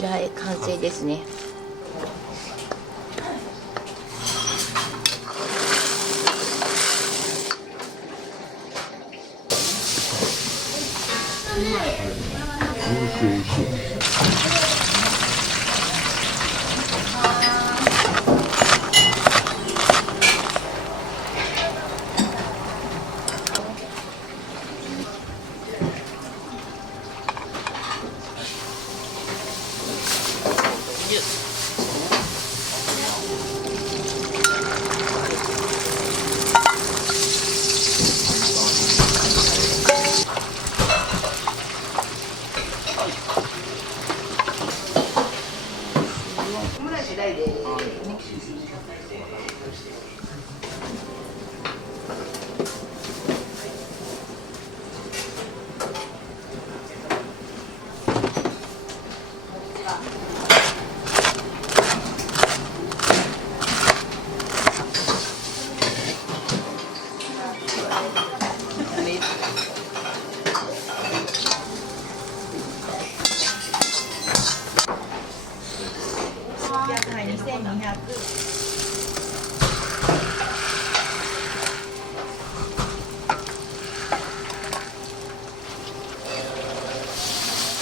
ちらへ完成ですね。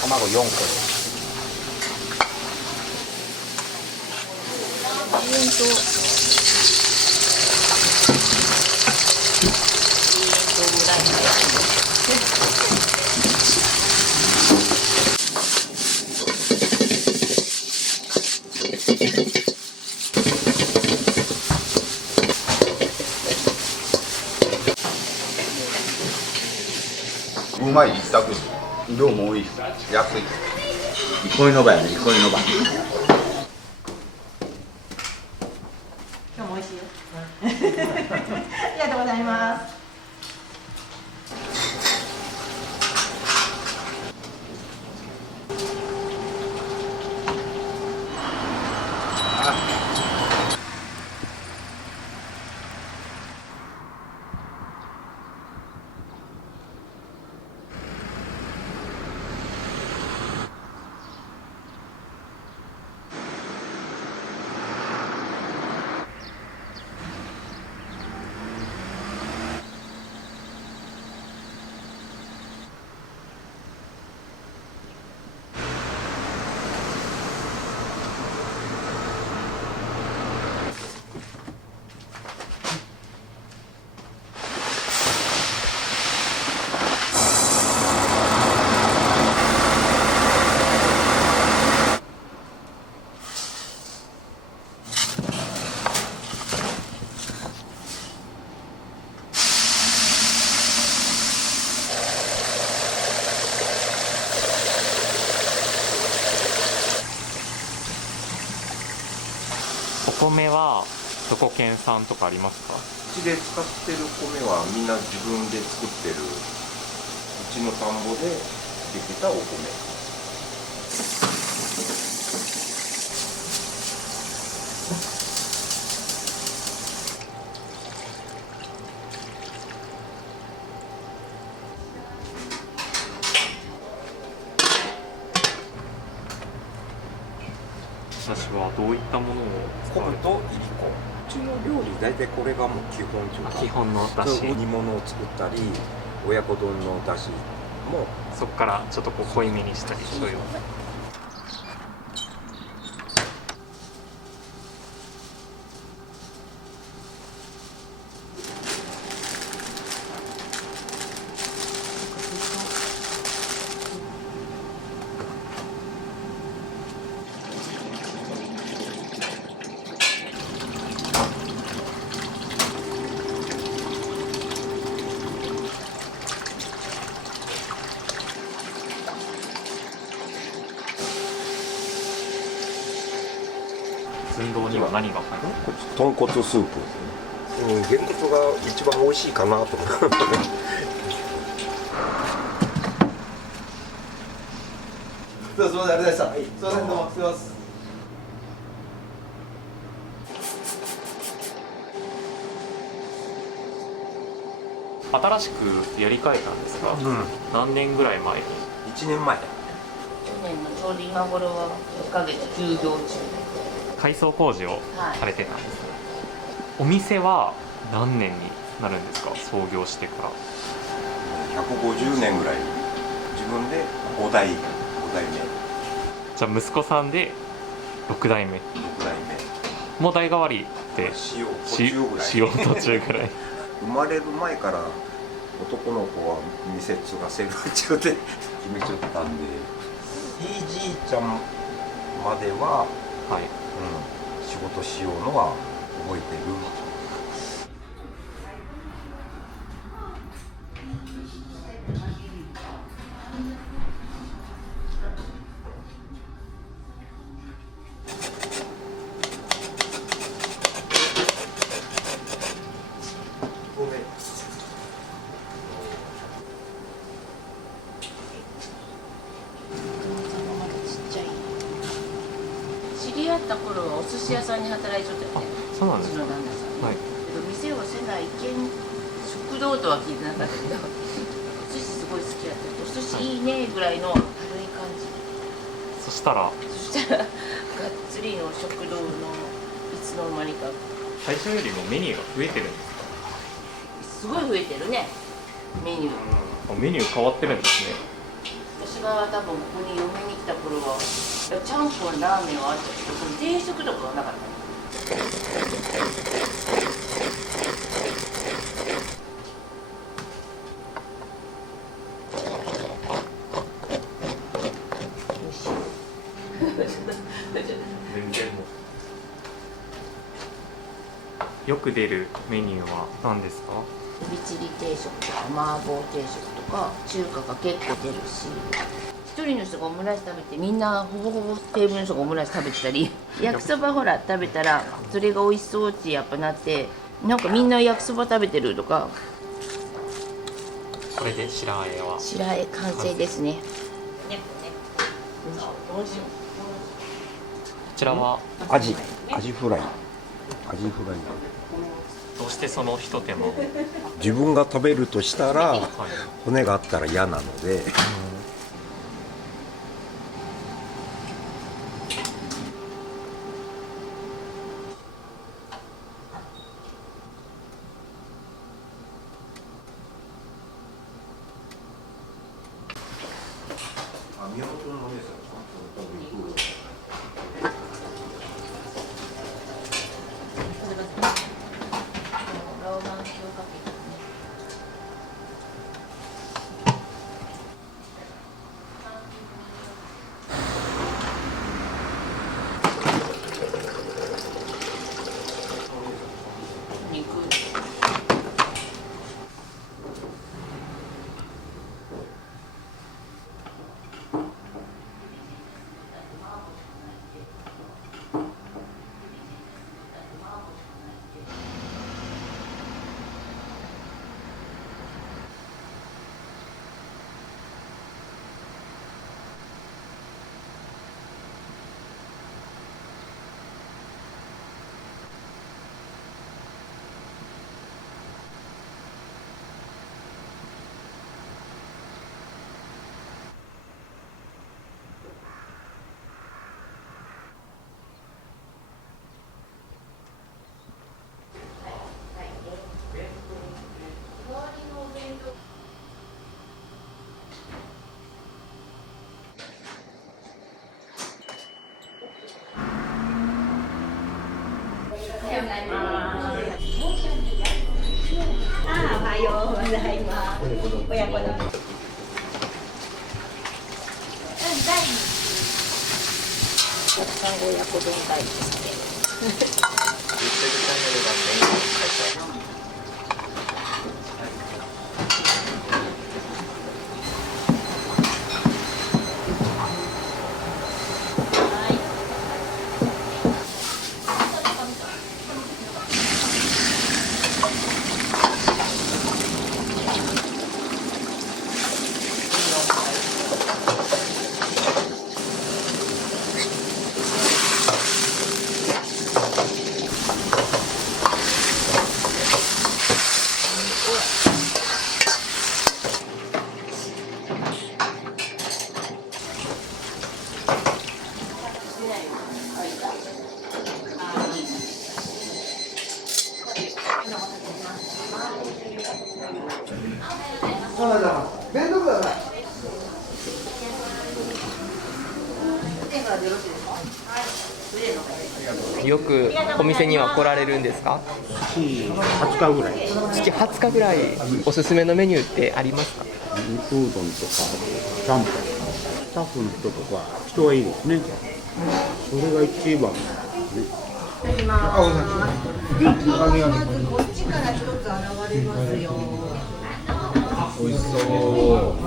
卵4個です。うまい一択。量も多いし安い。憩いの場やね、憩いの場。今日も美味しいよ。ありがとうございます。お米はどこ県産とかありますか？うちで使ってる米はみんな自分で作ってる、うちの田んぼでできたお米。だしはどういったものを使われて？昆布といりこ。うちの料理大体これがもう基本中か。基本のだし。煮物を作ったり、親子丼のだしもそこからちょっとこう濃いめにしたり、そういう。寸胴には何が入る？豚骨スープですね。現物が一番美味しいかなと思う。すみません、ありがとうございました。すみません、どうも、すみません。新しくやり替えたんですか？何年ぐらい前に？1年前。去年の12ころ今頃は1ヶ月休業中。改装工事をされてたんですね、お店は何年になるんですか、創業してから。150年ぐらい自分で5代目。じゃあ息子さんで6代目。もう代替わりって使用途中ぐらい生まれる前から男の子は店継がせるって決めちゃったんで、いいじいちゃんまでは、はい、仕事しようのは覚えてる。知り合った頃はお寿司屋さんに働いちゃったよね。そうなんですか。うちの旦那さん。はい。けど店をせないけん食堂とは聞いてなかったけど、お寿司すごい好きやった。お寿司いいねぐらいの軽い感じ。そしたらがっつりの食堂のいつの間にか最初よりもメニューが増えてるんですか。すごい増えてるね、メニュー。メニュー変わってるんですね。私が多分ここに嫁に来た頃はちゃんぽんラーメンはあったけど、その定食とかはなかったね。よし全然もうよく出るメニューは何ですか。エビチリ定食とか麻婆定食とか中華が結構出るし、一人の人がオムライス食べてみんなほぼほぼテーブルの人がオムライス食べてたり、焼きそばほら食べたらそれが美味しそうってやっぱなって、なんかみんな焼きそば食べてるとか。これで白あえは白あえ完成ですね。こちらはアジフライ。どうしてその一手間を。自分が食べるとしたら骨があったら嫌なので、老眼鏡かけてね。肉。おはようございます。親子の。国産親子丼大ですね。面倒ください。よくお店には来られるんですか？月20日ぐらい。月20日ぐらいおすすめのメニューってありますか？肉うどんとか、ちゃんぽん。スタッフの人とか、人がいいですね。それが一番ですね。こっちから一つ現れますよ。美味しそう。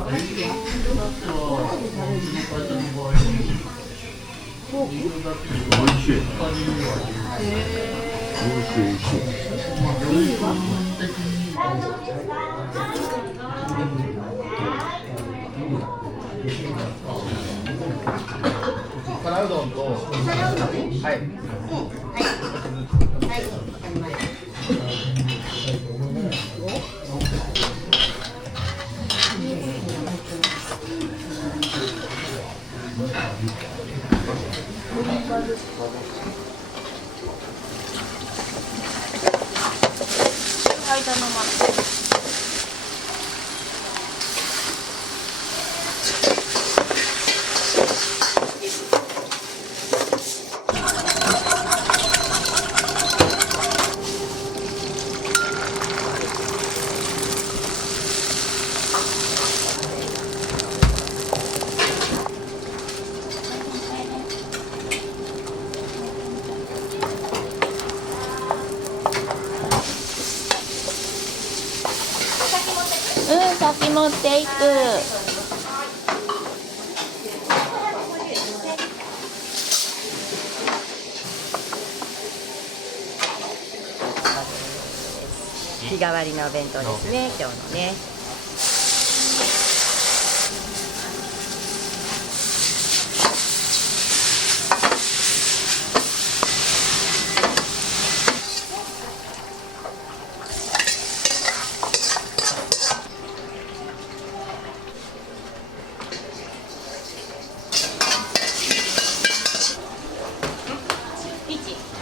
美味しい。美味しい。皿うどんと。はい。はい頼まれて。うん、先持っていく。日替わりのお弁当ですね、今日のね。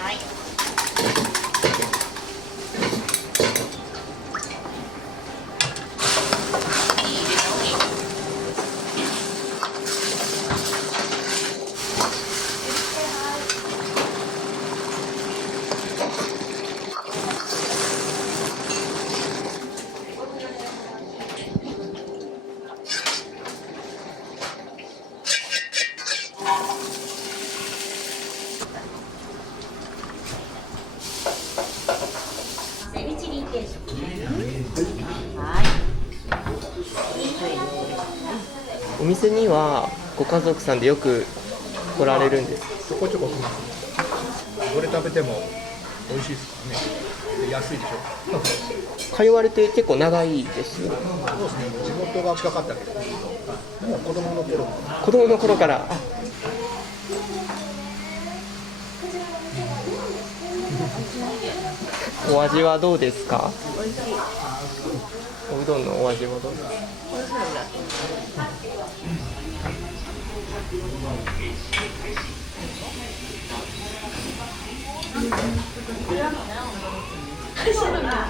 はい。お店にはご家族さんでよく来られるんですか？ちょこちょこ来ます。どれ食べても美味しいですからね。で安いでしょ。通われて結構長いです？そうですね。地元が近かったけど、もう子供の頃。子供の頃から。お味はどうですか？美味しい。おうどんのお味はどうですか？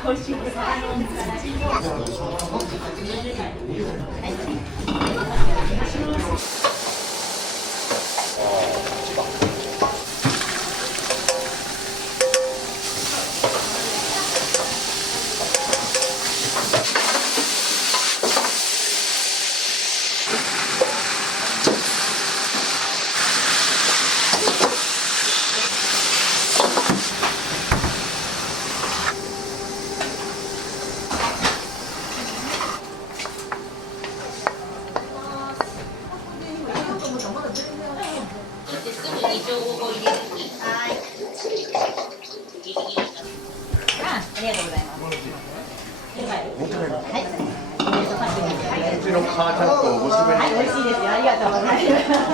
美味しいね。ありがとうございます。うちの母ちゃんと娘はい、美味しいですよ。ありがとうございます。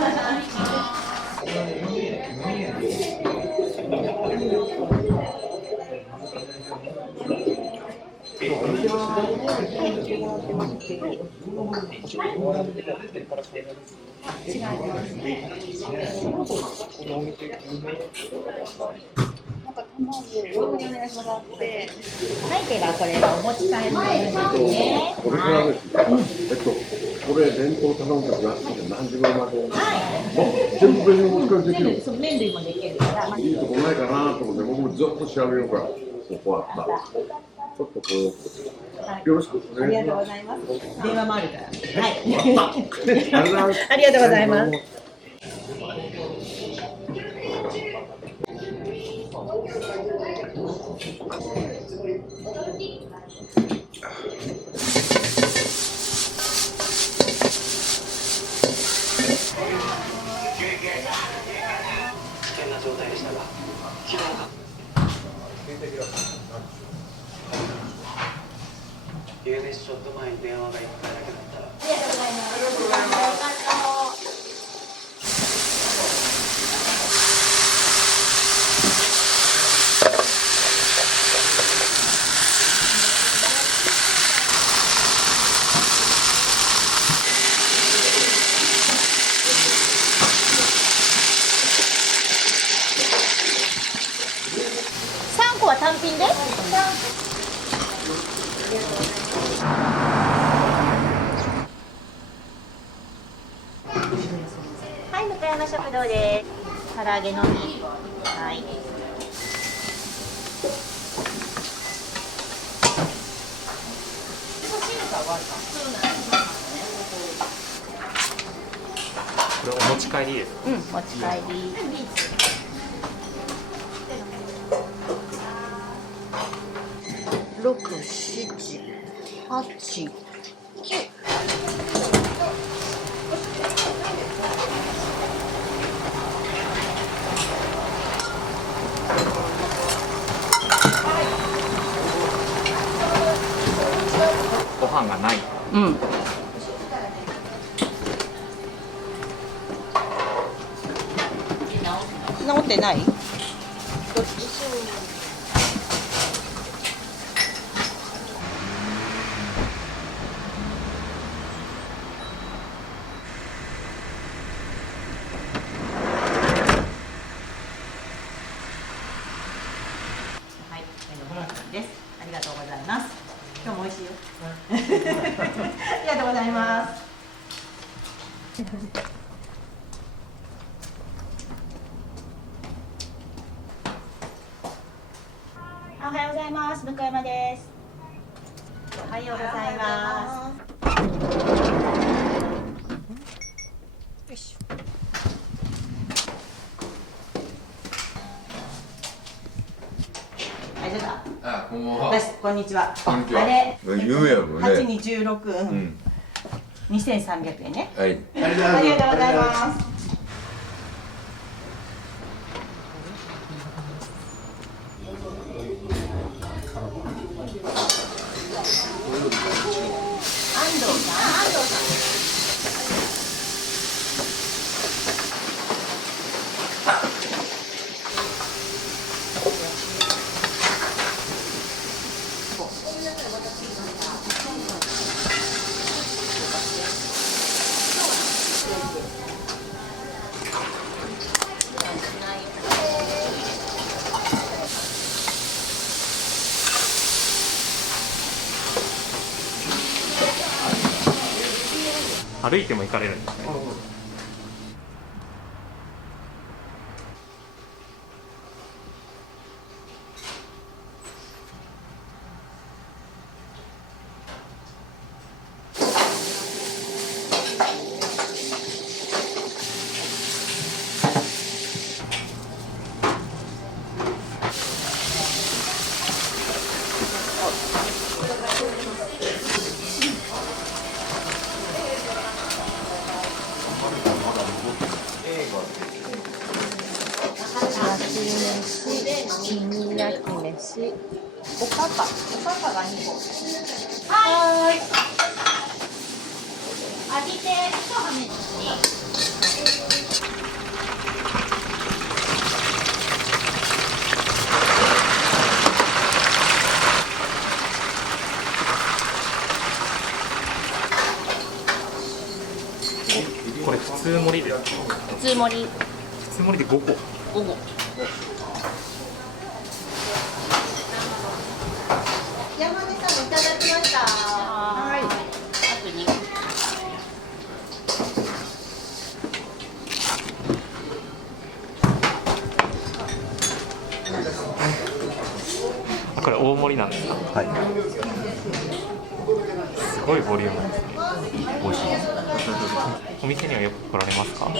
はい、ではこれはお持ち帰りですね。これからですね、これ弁当頼んだら何時頃まで、全部弁当お使いできる。そう麺類もできるから。いいとこないかなと思って、僕もずっと調べようから、ここあった。ちょっとこう、よろしくおあり願いしまがとうございます。電話もあるから。はい。す。ありがとうございます。ありがとうございます。UMS ちょっと前に電話が1回だけだったら。ありがとうございます。ありがとうございます。3個は単品で？はい、向山食堂です。唐揚げのみ。はい。これお持ち帰りですか？うん、持ち帰り。6、7、8、9。ご飯がない。うん。治ってない？はい、ブロンさんです。ありがとうございます。今日も美味しいよ。ありがとうございます。おはようございます。向山です。おはようございます。よいしょ。大丈夫だ。あ、こんばんは。私こんにちは。こんにちはあれ、夢やろね。 8に16、2300円ね。はい。ありがとうございます。安藤さん。歩いても行かれるんですね。金焼き飯。おかかが2個。はーい。揚げて、そうはね。これ普通盛りですか？普通盛り普通盛りで5個。5個。山根さんいただきました。はい。あと2。これ大盛りなんですか？はいすごいボリュームですね。美味しいです。お店にはよく来られますか？後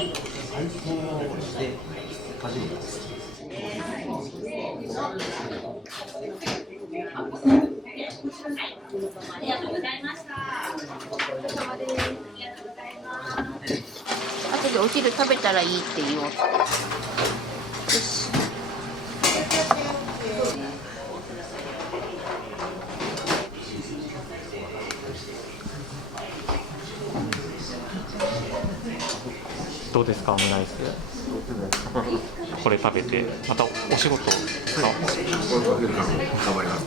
でお昼食べたらいいって言おう。よし。どうですかオムライス？これ食べてまたお仕事ですか？頑張ります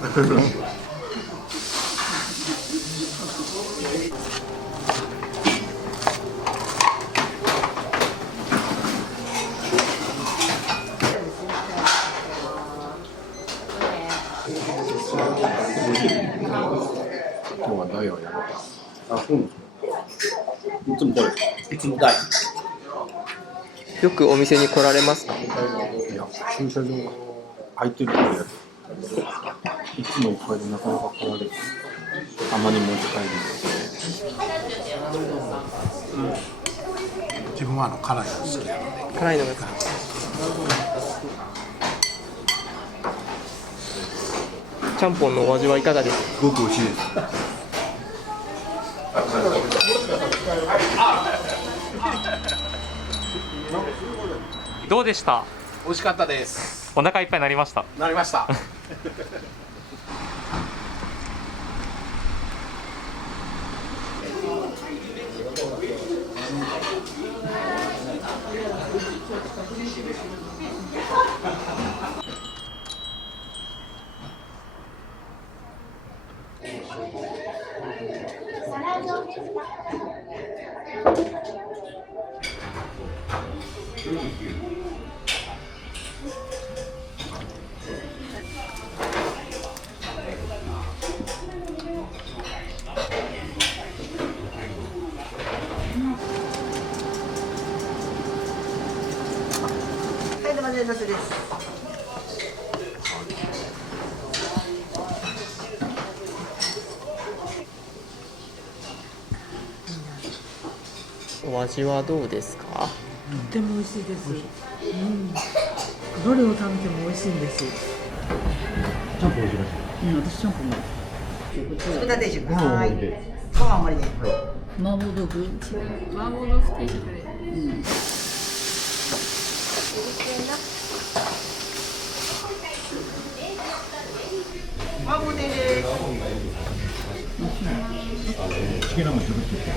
今日はダイヤをやろうか。あ、そうなんですか。いつもこれ。いつもダイよくお店に来られますか？いや、駐車場が空いてるからやる。いつもいっぱいでなかなか来られる。たまに持ち帰り自分は辛いの好きなので。辛いのが好き。ちゃんぽんのお味はいかがですか？すごく美味しいです。どうでした？美味しかったです。お腹いっぱいになりました。なりました。はい、どうもです。お味はどうですか？とても美味しいです。どれを食べても美味しいんです。ちゃんぽん美味しいです。私ちゃんぽんが。つぶた定食。はい。ご飯盛りで。麻婆豆腐。麻婆豆腐定食で。麻婆定です。チキンラーメン作ってきて。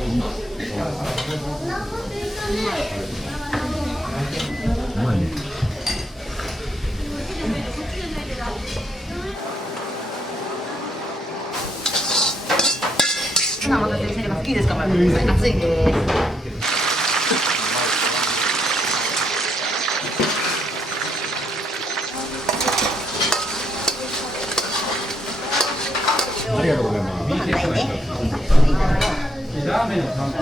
うまいね。お待たせしてます。いいですか、これ。熱いです。ありがとうございます。ラーメンの担当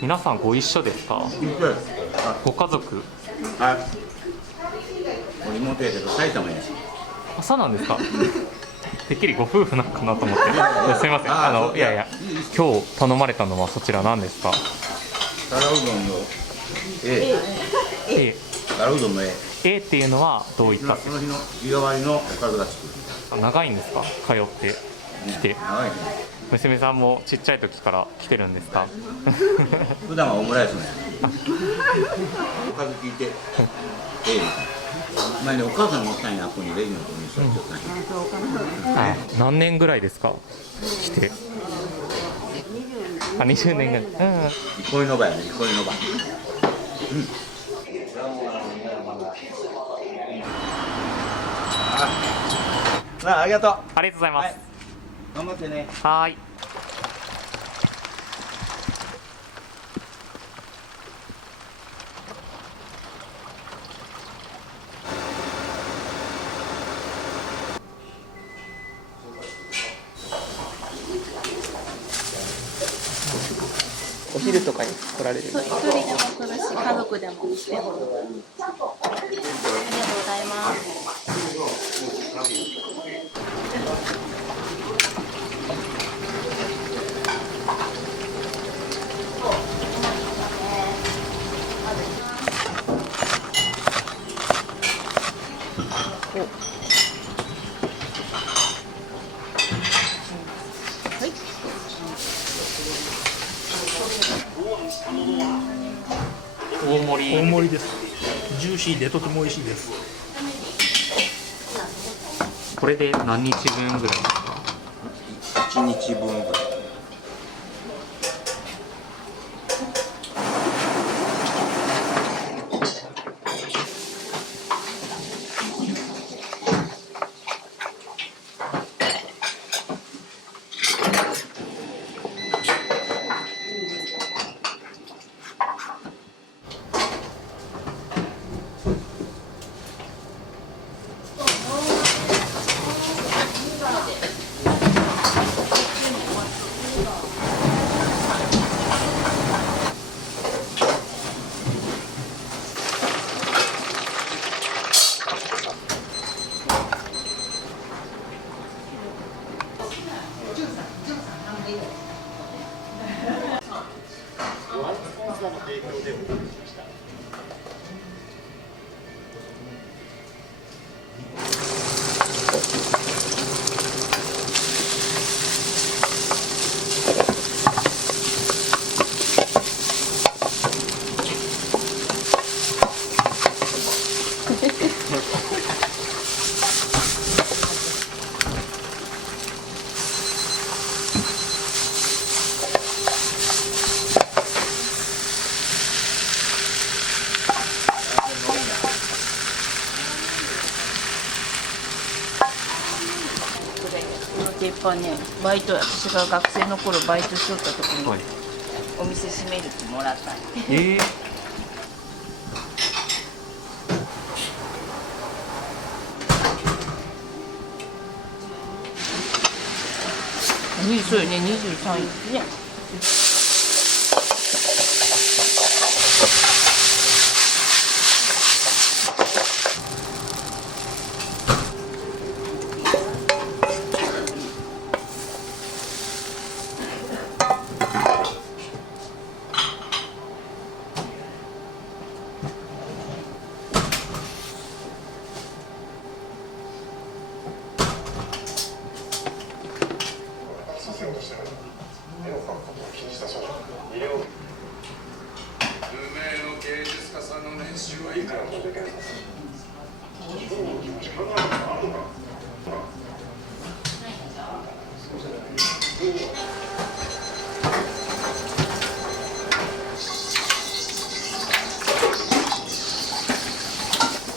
皆さんご一緒ですか？ご家族？はい。妹やけど埼玉やし。あ、そうなんですか。てっきりご夫婦なのかなと思って。すみません。いやいや、今日頼まれたのはそちら何ですか？皿うどんの A。皿うどんの A。A っていうのはどういった？その日の日替わりのおかずが作る。長いんですか？通ってきて。長いね。娘さんもちっちゃい時から来てるんですか？普段はオムライスね。おかず聞いて。前にお母さんがおったんや、ここにレギのとこに座ってたんや。何年ぐらいですか？来て。あ、20年ぐらい。憩いの場やね、憩いの場。ありがとう。ありがとうございます。頑張ってね。はーい。お昼とかに来られる。一人でも来るし、家族でも来てもらう。ありがとうございます。大盛り。大盛りです。ジューシーでとても美味しいです。これで何日分ぐらいですか？ 1日分ぐらい。鉄板ね、バイト、私が学生の頃バイトしとった時に、はい。お店閉めるってもらったんそうよね、23位ね。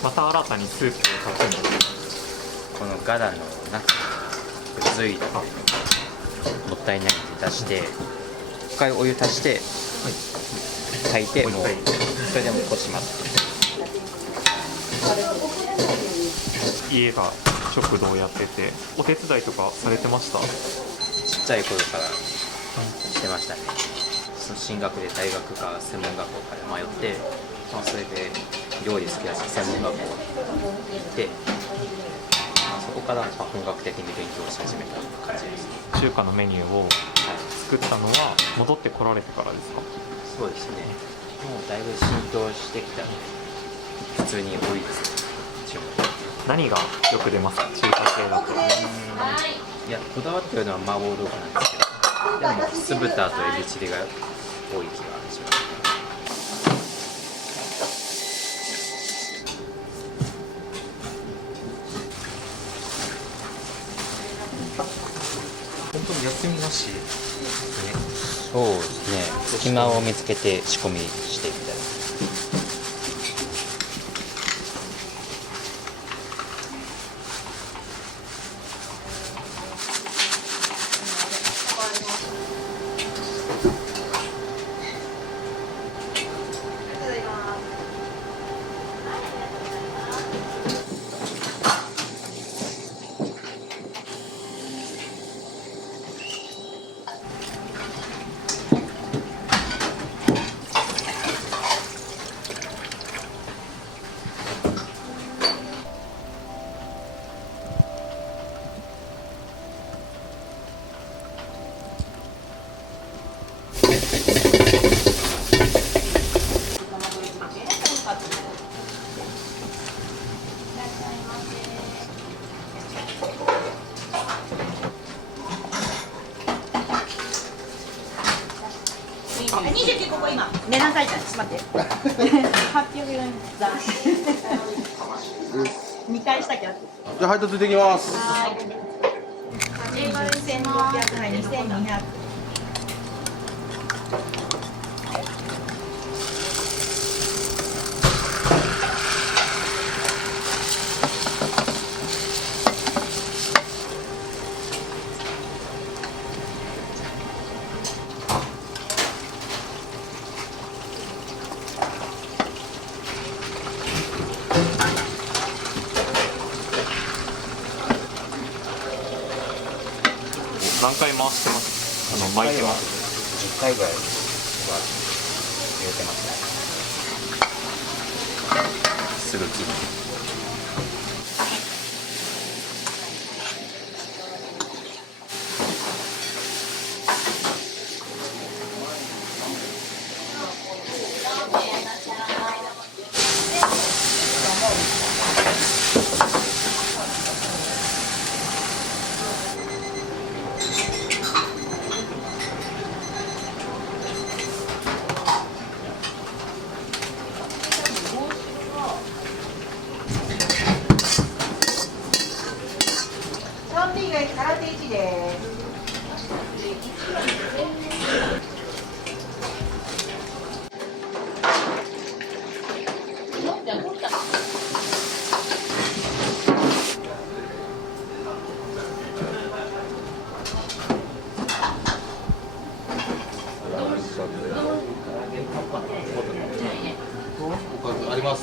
また新たにスープを炊くんですか？このガダの中くずいもったいないって出して一回お湯足して炊いてもうそれでもこします。家が食堂やっててお手伝いとかされてました？ちっちゃい頃からしてましたね。その進学で大学か専門学校から迷って、それで料理好きだし専門学校行って、そこから本格的に勉強し始めた感じですね。中華のメニューを作ったのは戻ってこられてからですか？そうですね。もうだいぶ浸透してきたので普通に多いですね。何がよく出ますか？中華系だと。いや、こだわってるのは麻婆豆腐なんですけど、でも酢豚とエビチリが多い気がします。本当に休みなしですね。そうですね、隙間を見つけて仕込みしてみたいな。29ここ今値段書いてある。ちょっと待って800円だ2回したっけ。じゃあ配達行ってきます。はい。1600円、2200。何回回してます？巻いてます。10回ぐらいは入れてますね。すぐ切る。空手1です。おかずあります。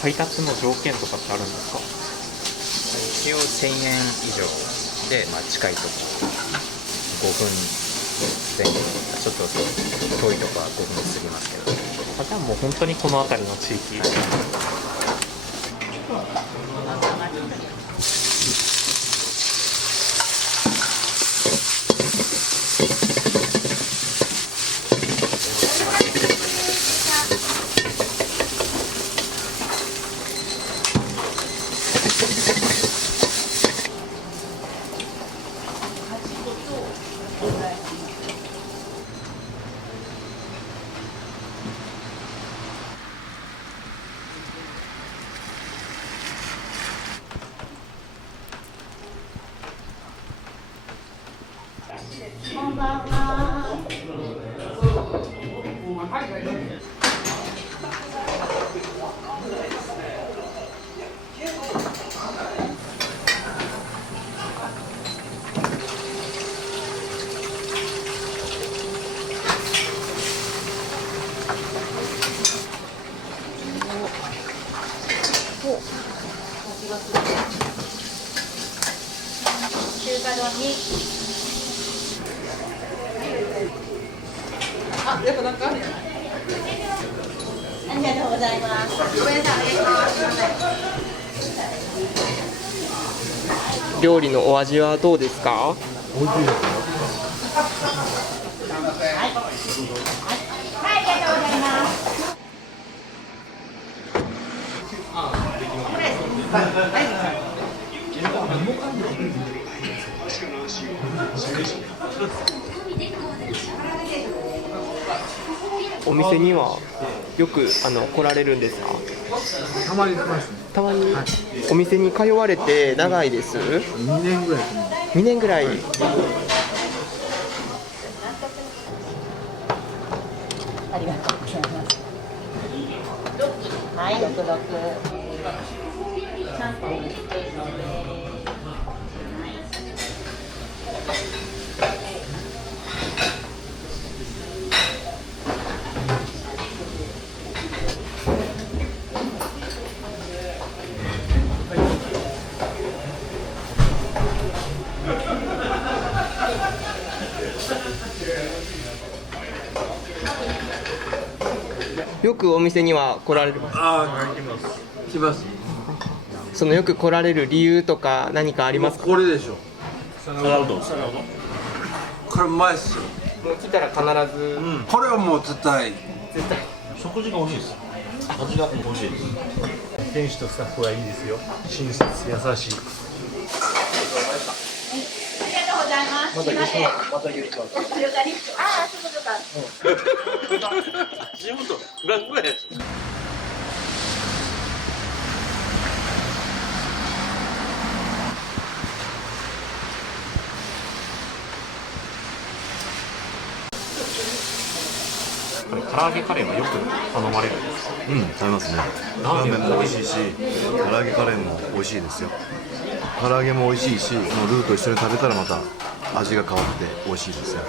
配達の条件とかってあるんですか？一応1000円以上で、近いとこ5分前後、ちょっと遠いとこは5分過ぎますけど。じゃあもう本当にこの辺りの地域。こんばんは。中華丼に。あ、やっぱなんかあるやん。ありがとうございます。ごめんなさい、お願いします。料理のお味はどうですか？美味しいですよ。はい、ありがとうございます。お店にはよく来られるんですか？たまに来ますね。たまに、お店に通われて長いです？ 2年ぐらいですね。2年ぐらい。ありがとうございます。はい、66。ちゃんとよくお店には来られます？来ます。そのよく来られる理由とか何かありますか？これでしょ。皿うどん。これうまいっすよ。もう来たら必ず、これはもう絶対。食事が美味しいです。味が美味しいです。店主とスタッフはいいですよ。親切、優しい。ありがとうございます。またゲスト。またゲスト。ああ、そうか。自分とフランクやし。これ唐揚げカレーはよく頼まれるんですか？食べますね。ラーメンも美味しいし、唐揚げカレーも美味しいですよ。唐揚げも美味しいし、そのルーと一緒に食べたらまた味が変わって美味しいですよ。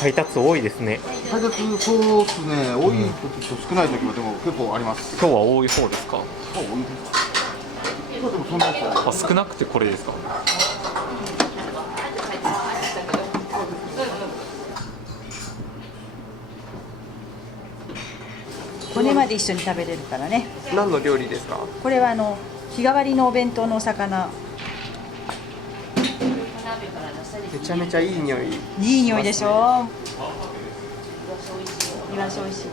配達多いですね。配達そうですね。多い時と少ない時もでも結構あります。今日は多い方ですか？多いです。今でもそんなですよ。あ、少なくてこれですか？骨まで一緒に食べれるからね。何の料理ですか？これは日替わりのお弁当のお魚。めちゃめちゃいい匂い。いい匂いでしょ。イワシ美味しい。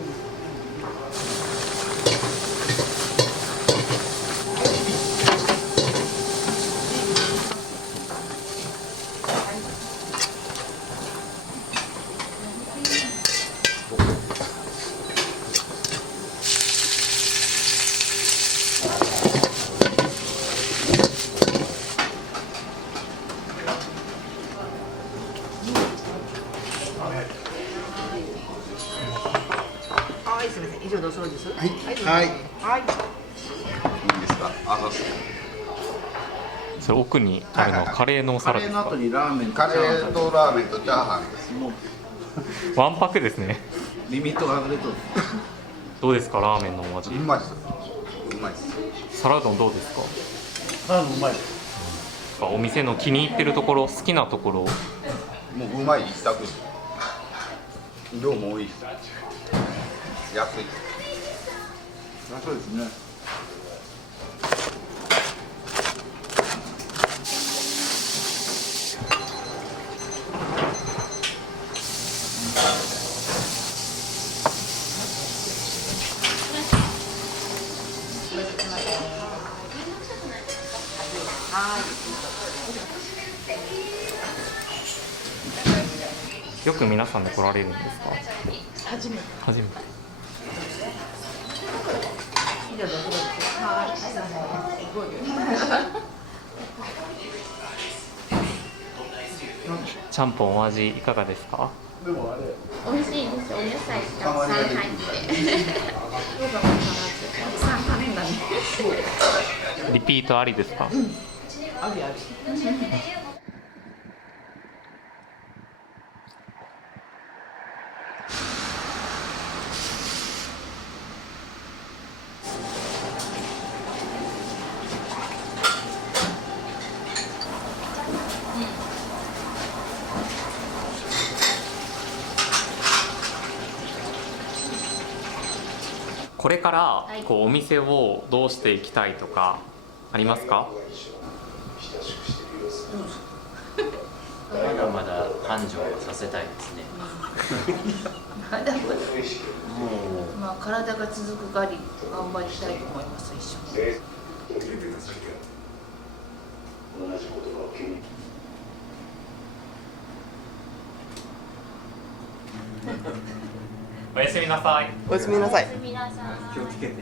はい、すみません。以上でお掃除です。はい。はい。はい。いいですか。あ、そうです。それ奥にあるのはカレーのお皿ですか？カレーの後にラーメン、カレーとラーメンとチャーハンです。もうワンパクですね。リミットが外れとる。どうですか、ラーメンのお味？うまいです。うまいです。皿うどんどうですか？あ、うまいです。お店の気に入ってるところ、好きなところ。もううまい一択です。量も多いです。安い。そうですね。よく皆さんで来られるんですか？初めて。初めて。以上でお掃除です。はい。すごい。ちゃんぽんお味いかがですか？美味しいです。お野菜たくさん入って。量が変わらずたくさん食べんだね。リピートありですか？ありあり。これからこうお店をどうしていきたいとかありますか？まだまだ繁盛させたいですね。まだまだまあ体が続く限り頑張りたいと思います。一緒におやすみなさい。おやすみなさい。気をつけて。